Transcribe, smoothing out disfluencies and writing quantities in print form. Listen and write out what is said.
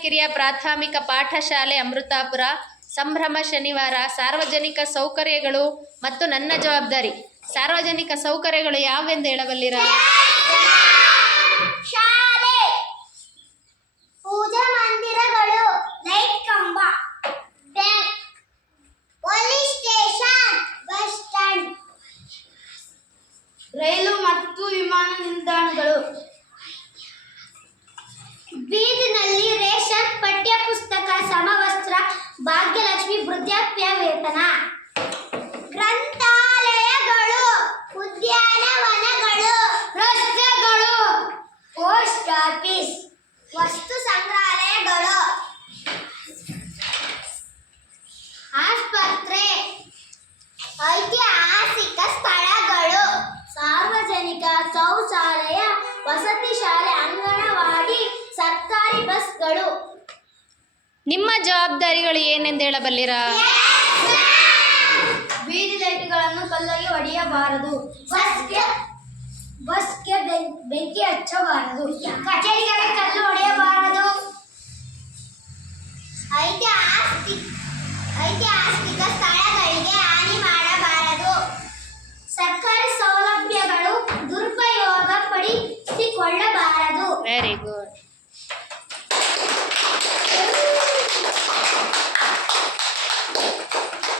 ಕಿರಿಯ ಪ್ರಾಥಮಿಕ ಪಾಠಶಾಲೆ ಅಮೃತಾಪುರ ಸಂಭ್ರಮ ಶನಿವಾರ. ಸಾರ್ವಜನಿಕ ಸೌಕರ್ಯಗಳು ಮತ್ತು ನನ್ನ ಜವಾಬ್ದಾರಿ. ಸಾರ್ವಜನಿಕ ಸೌಕರ್ಯಗಳು ಯಾವೆಂದು ಹೇಳಬಲ್ಲಿರ? ಶಾಲೆ, ಪೂಜಾ ಮಂದಿರಗಳು, ಲೈಟ್ ಕಂಬ, bank, police station, bus stand, ರೈಲು ಮತ್ತು ವಿಮಾನ ನಿಲ್ದಾಣಗಳು, ಬೀದಿನಲ್ಲಿ ರೇಷನ್, ಪಠ್ಯ ಪುಸ್ತಕ, ಸಮವಸ್ತ್ರ, ಭಾಗ್ಯಲಕ್ಷ್ಮಿ ವೃದ್ಧಾಪ್ಯ ವೇತನ, ಗ್ರಂಥಾಲಯಗಳು, ಉದ್ಯಾನವನಗಳು, ರಸ್ತೆಗಳು, ಪೋಸ್ಟ್ ಆಫೀಸ್, ವಸ್ತು ಸಂಗ್ರಹಾಲಯಗಳು, ಆಸ್ಪತ್ರೆ, ಐತಿಹಾಸಿಕ ಸ್ಥಳಗಳು, ಸಾರ್ವಜನಿಕ ಶೌಚಾಲಯ, ವಸತಿ ಶಾಲೆ, ಅಂಗನವಾಡಿ, ಸರ್ಕಾರಿ ಬಸ್ಗಳು. ನಿಮ್ಮ ಜವಾಬ್ದಾರಿಗಳು ಏನೆಂದು ಹೇಳಬಲ್ಲಿರ? ಬೀದಿ ಲೈಟ್ಗಳನ್ನು ಕಲ್ಲಾಗಿ ಹೊಡೆಯಬಾರದು, ಬಸ್ಗೆ ಬೆಂಕಿ ಹಚ್ಚಬಾರದು, ಕಚೇರಿಗಳಿಗೆ ಕಲ್ಲು ಹೊಡೆಯಬಾರದು, ಐತಿಹಾಸಿಕ ಸ್ಥಳ